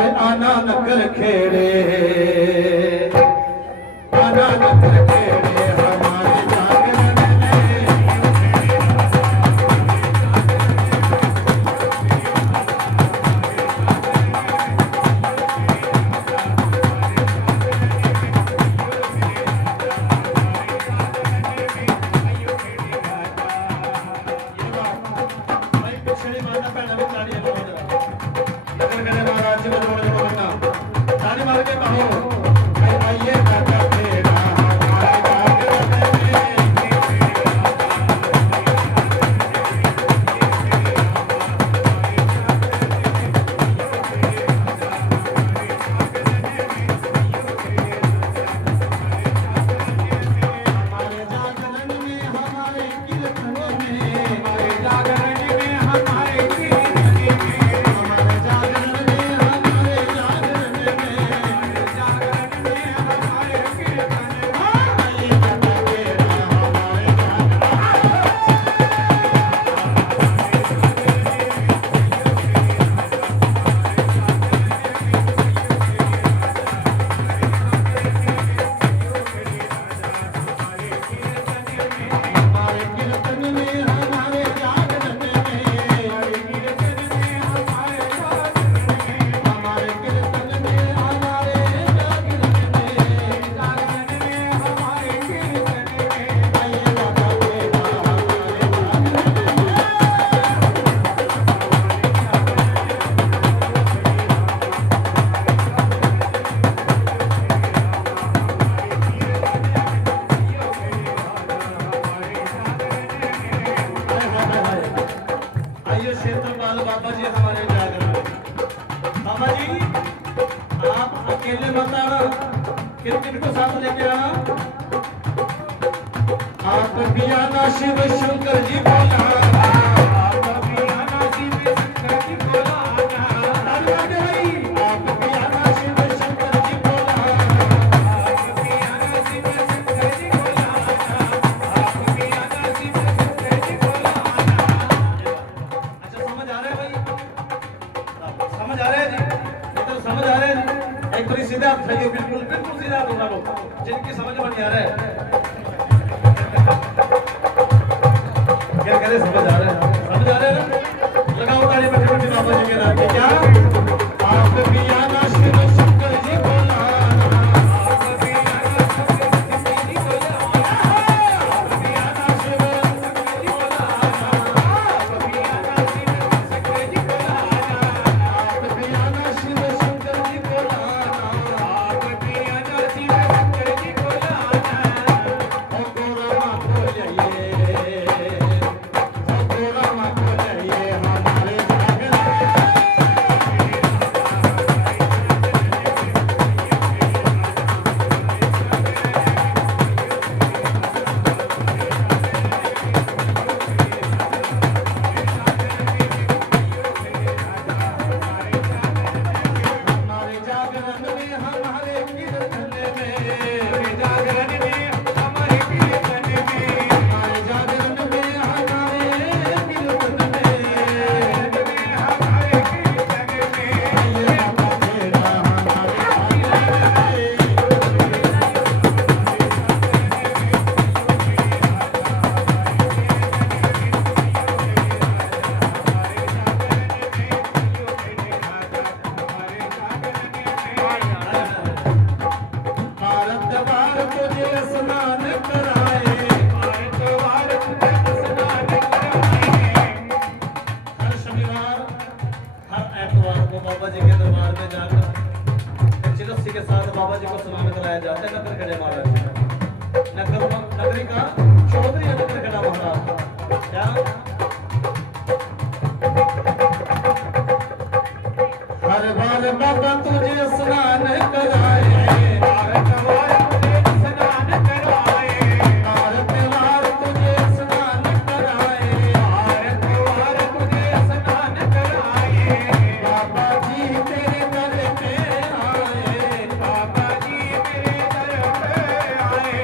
हाय आना नगर खेड़े, आना नगर खेड़े हमारे जागरण में। भाई पिछड़ी माता भैन में ताड़ी नगर गणे महाराज जी को जोड़ बनना ताड़ी मार के कहो आइए काका खेड़ा हमारे जागरण में। हमारे जागरण में हमारे कीर्तन में, हमारे जागरण में हमारे कीर्तन में, हमारे जागरण में हमारे जागरण में, जागरण में हमारे कीर्तन में। आइए काका खेड़ा हमारे हमारे कीर्तन में हमारे जागरण में, हमारे कीर्तन में हमारे जागरण में, हमारे कीर्तन में हमारे जागरण में, जागरण में हमारे कीर्तन में। आइए काका खेड़ा हमारे जागरण में। आइए क्षेत्रपाल बाबा जी हमारे जागरण में। बाबा जी आप अकेले मत आना, किन किन को साथ लेके आना। आप भी आना, शिव शंकर जी बोला, आप भी आना, शिव शंकर जी बोला। ताली मार के भाई, आप भी आना, शिव शंकर जी बोला, आप भी आना, शिव शंकर जी बोला, आप भी आना, शिव शंकर जी बोला। अच्छा समझ आ रहा है भाई, समझ आ रहा है जी, इधर समझ आ रहा है जी। एक बारी सीधा आप सही हो, बिल्कुल बिल्कुल सीधा बोलना लोग जिनकी समझ में नहीं आ रहा है। क्या कह रहे, समझ आ रहा है, समझ आ रहा है ना। लगाओ ताली बैठे बैठे बाबा जी के नाम पे। क्या आप भी आना, शिव शंकर जी बोला, आप भी आना, शिव शंकर जी बोला, आप भी आना, शिव शंकर जी बोला, आप भी आना, शिव शंकर जी बोला, आप भी आना, शिव शंकर जी बोला, आप भी आना, शिव शंकर जी बोला। ओ गोरा को जाइए, ओ गोरा को जाइए हमारे जागरण में। हमारे जागरण में हमारे कीर्तन में, हमारे जागरण में हमारे कीर्तन में, हमारे जागरण में हमारे कीर्तन में, हमारे कीर्तन में। आइए काका खेड़ा हमारे जागरण में। भारतवार तुझे स्नान कराए, भारतवार तुझे स्नान कराए। हर शनिवार हर एतवार को बाबा जी के दरबार में जाकर चिलस्सी के साथ बाबा जी को स्नान कराया जाता है। नगर गणे महाराज जी, नगरी का चौधरी है नगर गणा महाराज। क्या हर बार बाबा तुझे स्नान कराए, भारतवार तुझे स्नान कराए, भारतवार तुझे स्नान कराए, भारतवार तुझे स्नान कराए। बाबा जी तेरे दर पे आए, बाबा जी मेरे दर पे आए,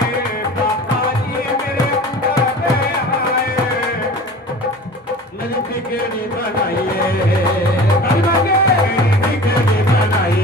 बाबा जी मेरे दर पे आए। मेरी बिगड़ी बनाइए, मेरी बिगड़ी बनाइए।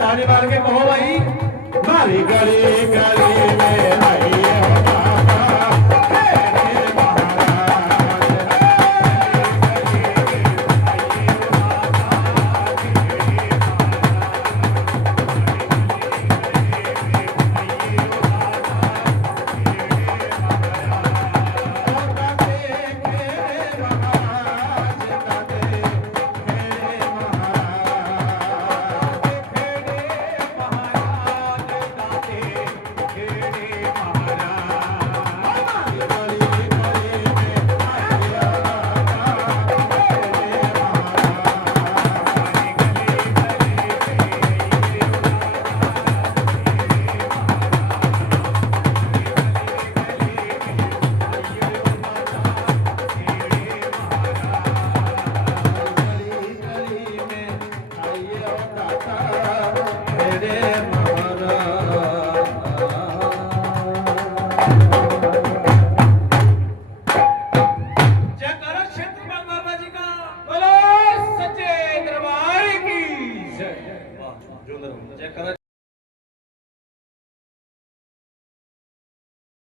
ताली मार के कहो भाई, मारी गली गली में आई